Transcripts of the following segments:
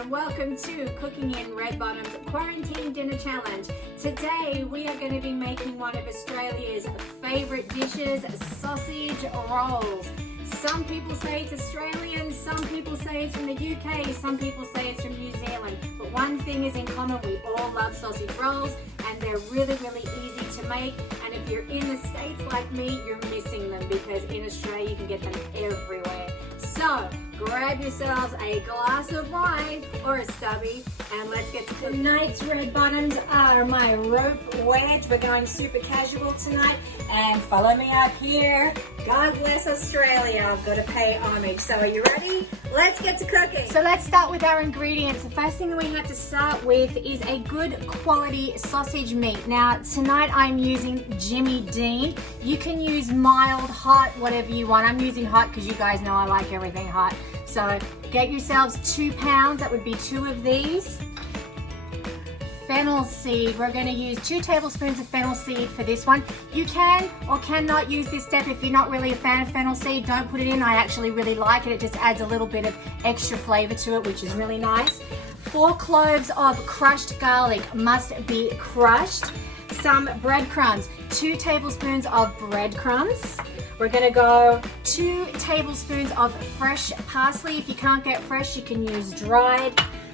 and welcome to Cooking in Red Bottom's Quarantine Dinner Challenge. Today we are going to be making one of Australia's favourite dishes, sausage rolls. Some people say it's Australian, some people say it's from the UK, some people say it's from New Zealand. But one thing is in common, we all love sausage rolls and they're really easy to make. And if you're in the States like me, you're missing them because in Australia you can get them everywhere. So grab yourselves a glass of wine or a stubby and let's get to cooking. Tonight's red bottoms are my rope wedge. We're going super casual tonight and follow me up here. God bless Australia. I've got to pay homage. So are you ready? Let's get to cooking. So let's start with our ingredients. The first thing we have to start with is a good quality sausage meat. Now tonight I'm using Jimmy Dean. You can use mild, hot, whatever you want. I'm using hot because you guys know I like everything hot. So get yourselves 2 pounds, that would be 2 of these. Fennel seed, we're going to use 2 tablespoons of fennel seed for this one. You can or cannot use this step if you're not really a fan of fennel seed. Don't put it in. I actually really like it. It just adds a little bit of extra flavor to it, which is really nice. 4 cloves of crushed garlic, must be crushed. Some breadcrumbs, 2 tablespoons of breadcrumbs. We're gonna go 2 tablespoons of fresh parsley. If you can't get fresh, you can use dried.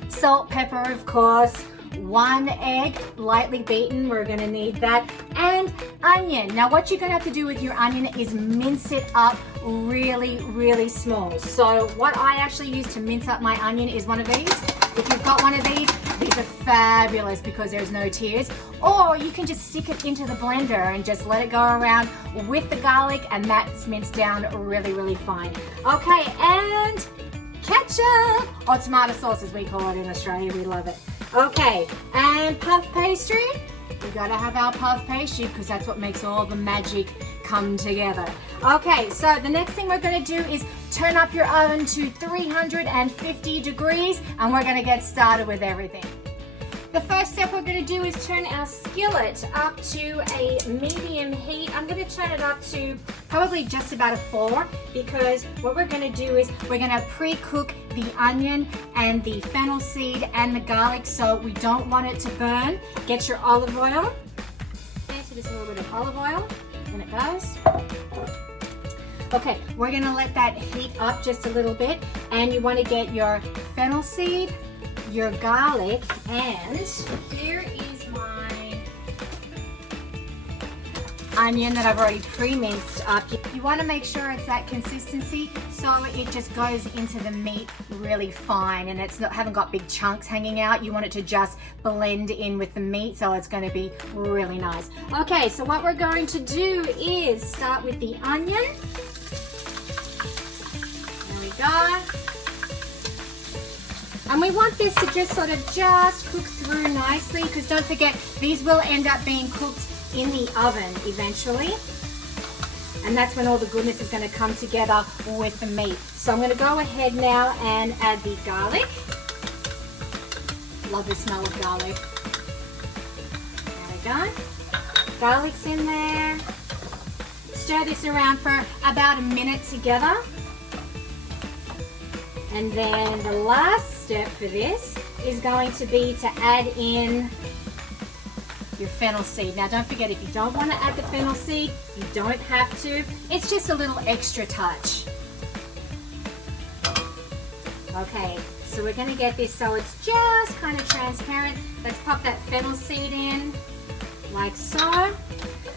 Salt, pepper, of course. 1 egg, lightly beaten, we're gonna need that. And onion. Now what you're gonna have to do with your onion is mince it up really small. So what I actually use to mince up my onion is one of these. If you've got one of these are fabulous because there's no tears. Or you can just stick it into the blender and just let it go around with the garlic and that's minced down really fine. Okay, and ketchup, or tomato sauce as we call it in Australia, we love it. Okay, and puff pastry. We gotta have our puff pastry because that's what makes all the magic come together. Okay, so the next thing we're gonna do is turn up your oven to 350 degrees and we're gonna get started with everything. The first step we're going to do is turn our skillet up to a medium heat. I'm going to turn it up to probably just about a 4 because what we're going to do is we're going to pre-cook the onion and the fennel seed and the garlic so we don't want it to burn. Get your olive oil. Okay, so just a little bit of olive oil and it goes. Okay, we're going to let that heat up just a little bit and you want to get your fennel seed, your garlic, and here is my onion that I've already pre-minced up. You want to make sure it's that consistency so it just goes into the meat really fine and it's not haven't got big chunks hanging out. You want it to just blend in with the meat so it's going to be really nice. Okay, so what we're going to do is start with the onion. There we go. And we want this to just sort of cook through nicely because don't forget, these will end up being cooked in the oven eventually. And that's when all the goodness is going to come together with the meat. So I'm going to go ahead now and add the garlic. Love the smell of garlic. There we go. Garlic's in there. Stir this around for about a minute together. And then the last step for this is going to be to add in your fennel seed. Now don't forget, if you don't want to add the fennel seed, you don't have to. It's just a little extra touch. Okay, so we're going to get this so it's just kind of transparent. Let's pop that fennel seed in like so.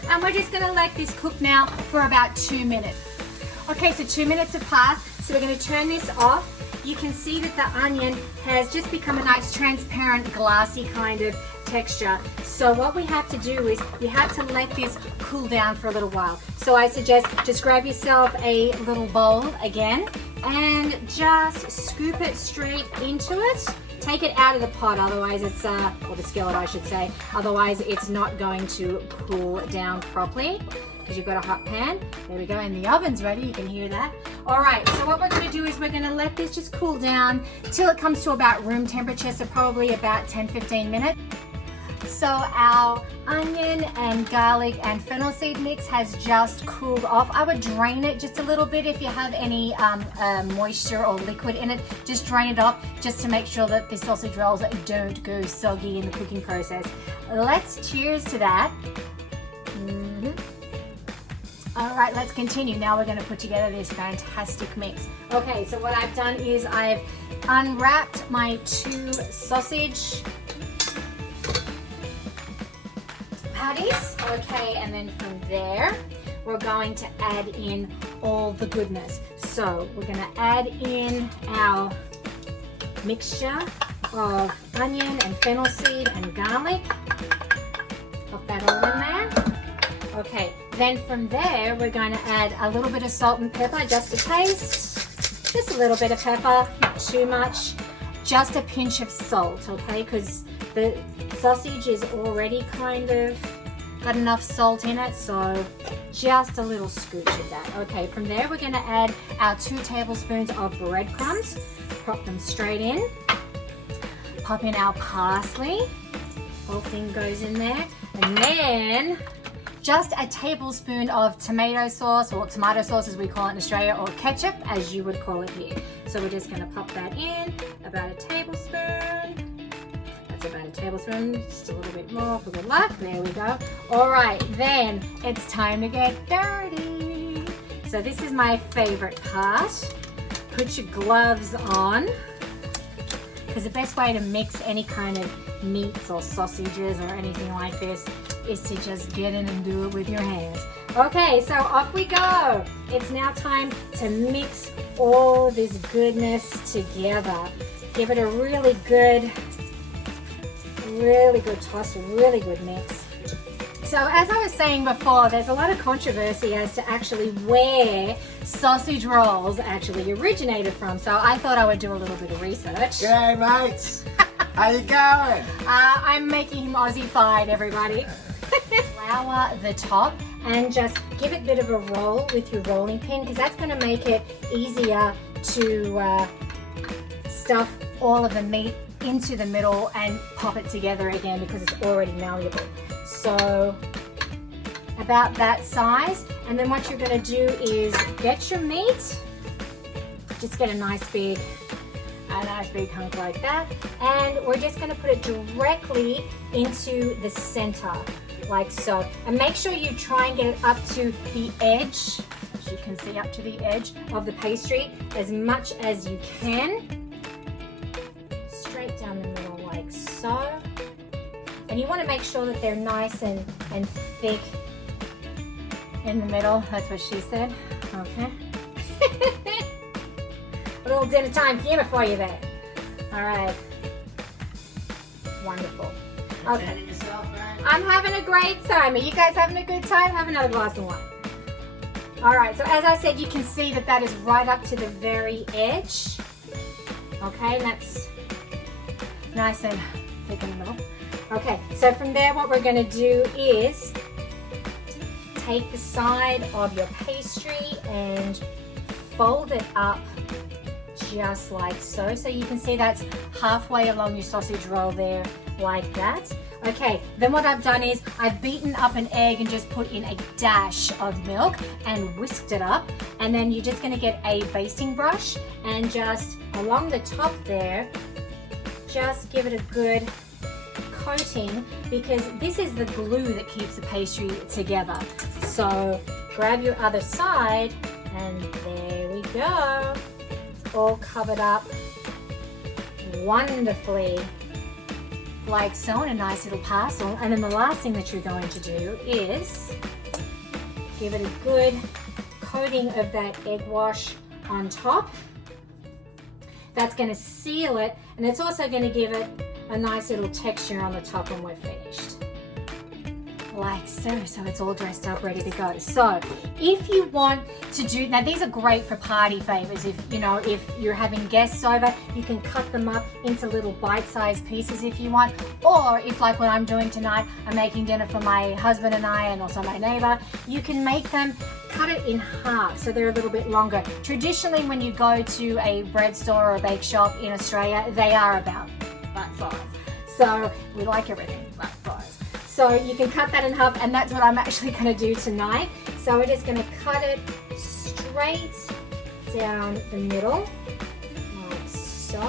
And we're just going to let this cook now for about 2 minutes. Okay, so 2 minutes have passed, so we're going to turn this off. You can see that the onion has just become a nice transparent glassy kind of texture. So what we have to do is you have to let this cool down for a little while. So I suggest just grab yourself a little bowl again and just scoop it straight into it. Take it out of the pot, otherwise it's, or the skillet I should say, otherwise it's not going to cool down properly. Because you've got a hot pan. There we go, and the oven's ready, you can hear that. All right, so what we're gonna do is we're gonna let this just cool down till it comes to about room temperature, so probably about 10-15 minutes. So our onion and garlic and fennel seed mix has just cooled off. I would drain it just a little bit if you have any moisture or liquid in it. Just drain it off just to make sure that the sausage rolls don't go soggy in the cooking process. Let's cheers to that. All right, let's continue. Now we're going to put together this fantastic mix. Okay, so what I've done is I've unwrapped my 2 sausage patties. Okay, and then from there, we're going to add in all the goodness. So we're going to add in our mixture of onion and fennel seed and garlic. Pop that all in there. Okay, then from there, we're going to add a little bit of salt and pepper, just a taste. Just a little bit of pepper, not too much. Just a pinch of salt, okay? Because the sausage is already kind of got enough salt in it, so just a little scooch of that. Okay, from there, we're going to add our 2 tablespoons of breadcrumbs. Pop them straight in. Pop in our parsley. Whole thing goes in there. And then just a tablespoon of tomato sauce, or tomato sauce as we call it in Australia, or ketchup as you would call it here. So we're just going to pop that in, about a tablespoon. That's about a tablespoon, just a little bit more for good luck. There we go. All right, then it's time to get dirty. So this is my favorite part. Put your gloves on, because the best way to mix any kind of meats or sausages or anything like this is to just get in and do it with your hands. Okay, so off we go. It's now time to mix all this goodness together. Give it a really good toss, a really good mix. So as I was saying before, there's a lot of controversy as to actually where sausage rolls actually originated from. So I thought I would do a little bit of research. G'day mates, how you going? I'm making him Aussie-fied, everybody. Flour the top and just give it a bit of a roll with your rolling pin, because that's going to make it easier to stuff all of the meat into the middle and pop it together again, because it's already malleable. So about that size, and then what you're going to do is get your meat, just get a nice big hunk like that, and we're just going to put it directly into the center like so, and make sure you try and get it up to the edge, as you can see, up to the edge of the pastry as much as you can, straight down the middle like so. And you want to make sure that they're nice and thick in the middle. That's what she said. Okay. A little dinner time humor for you there. All right. Wonderful. Okay. I'm having a great time. Are you guys having a good time? Have another glass of wine. All right. So as I said, you can see that that is right up to the very edge. Okay. And that's nice and thick in the middle. Okay, so from there what we're going to do is take the side of your pastry and fold it up just like so. So you can see that's halfway along your sausage roll there, like that. Okay, then what I've done is I've beaten up an egg and just put in a dash of milk and whisked it up. And then you're just going to get a basting brush and just along the top there, just give it a good coating, because this is the glue that keeps the pastry together. So grab your other side and there we go. It's all covered up wonderfully like so in a nice little parcel. And then the last thing that you're going to do is give it a good coating of that egg wash on top. That's going to seal it, and it's also going to give it a nice little texture on the top when we're finished. Like so. So it's all dressed up, ready to go. So if you want to do, now these are great for party favors. If you're having guests over, you can cut them up into little bite-sized pieces if you want. Or if, like what I'm doing tonight, I'm making dinner for my husband and I, and also my neighbor, you can make them, cut it in half so they're a little bit longer. Traditionally, when you go to a bread store or a bake shop in Australia, they are about that size. So we like everything that size. So you can cut that in half, and that's what I'm actually going to do tonight. So we're just going to cut it straight down the middle, like so,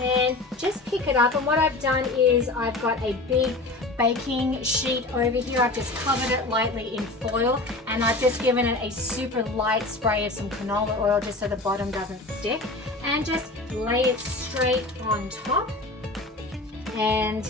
and just pick it up. And what I've done is I've got a big baking sheet over here. I've just covered it lightly in foil, and I've just given it a super light spray of some canola oil just so the bottom doesn't stick, and just lay it straight on top, and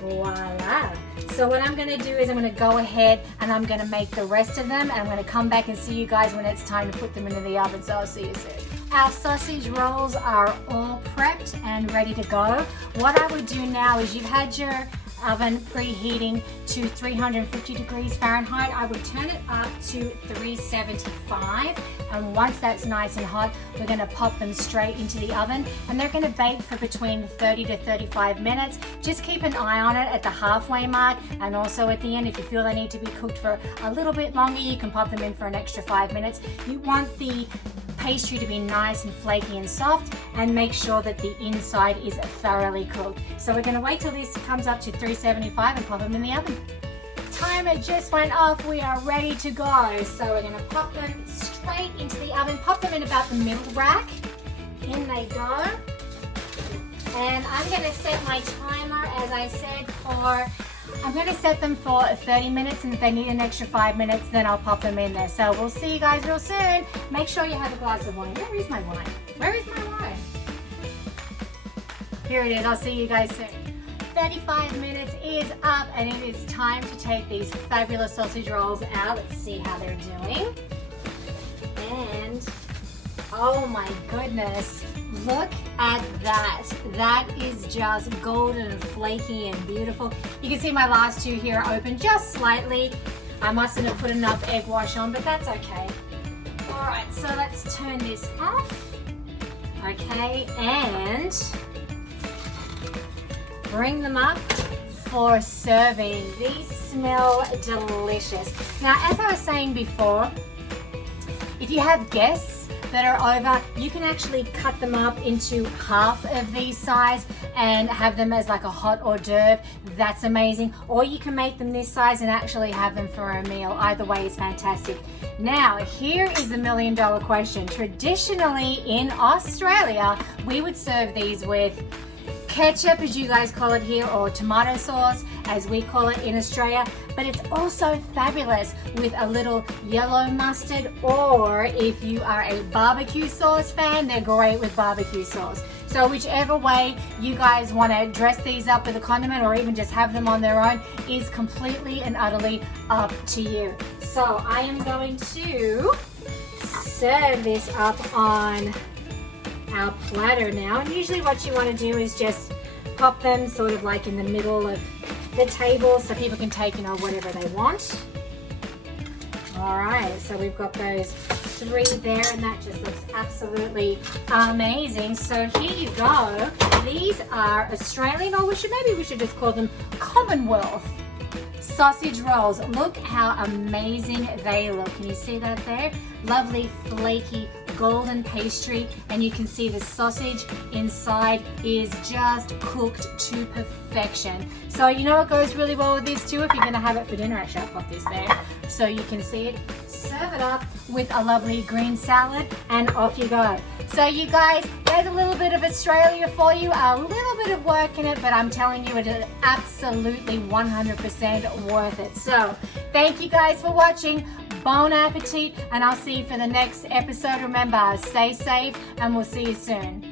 voila. So what I'm going to do is I'm going to go ahead and I'm going to make the rest of them, and I'm going to come back and see you guys when it's time to put them into the oven. So I'll see you soon. Our sausage rolls are all prepped and ready to go. What I would do now is you've had your oven preheating to 350 degrees Fahrenheit. I would turn it up to 375, and once that's nice and hot, we're going to pop them straight into the oven, and they're going to bake for between 30 to 35 minutes. Just keep an eye on it at the halfway mark, and also at the end. If you feel they need to be cooked for a little bit longer, you can pop them in for an extra 5 minutes. You want the pastry to be nice and flaky and soft, and make sure that the inside is thoroughly cooked. So we're going to wait till this comes up to 375 and pop them in the oven. Timer just went off. We are ready to go. So we're going to pop them straight into the oven. Pop them in about the middle rack. In they go. And I'm going to set my timer, as I said, I'm going to set them for 30 minutes, and if they need an extra 5 minutes, then I'll pop them in there. So we'll see you guys real soon. Make sure you have a glass of wine. Where is my wine? Where is my wine? Here it is. I'll see you guys soon. 35 minutes is up, and it is time to take these fabulous sausage rolls out. Let's see how they're doing. And oh my goodness, look at that. That is just golden and flaky and beautiful. You can see my last two here are open just slightly. I mustn't have put enough egg wash on, but that's okay. All right, so let's turn this off. Okay, and bring them up for serving. These smell delicious. Now, as I was saying before, if you have guests that are over, you can actually cut them up into half of these size and have them as like a hot hors d'oeuvre. That's amazing. Or you can make them this size and actually have them for a meal. Either way is fantastic. Now, here is the $1 million question. Traditionally in Australia, we would serve these with ketchup, as you guys call it here, or tomato sauce, as we call it in Australia. But it's also fabulous with a little yellow mustard, or if you are a barbecue sauce fan, they're great with barbecue sauce. So whichever way you guys want to dress these up with a condiment, or even just have them on their own, is completely and utterly up to you. So I am going to serve this up on our platter now. And usually what you want to do is just pop them sort of like in the middle of the table so people can take, whatever they want. All right, so we've got those 3 there, and that just looks absolutely amazing. So here you go. These are Australian, or maybe we should just call them Commonwealth sausage rolls. Look how amazing they look. Can you see that there? Lovely, flaky, golden pastry, and you can see the sausage inside is just cooked to perfection. So you know what goes really well with this too, if you're going to have it for dinner. Actually, I'll pop this there so you can see it. Serve it up with a lovely green salad, and off you go. So you guys, there's a little bit of Australia for you, a little bit of work in it, but I'm telling you, it is absolutely 100% worth it. So thank you guys for watching. Bon appetit, and I'll see you for the next episode. Remember, stay safe, and we'll see you soon.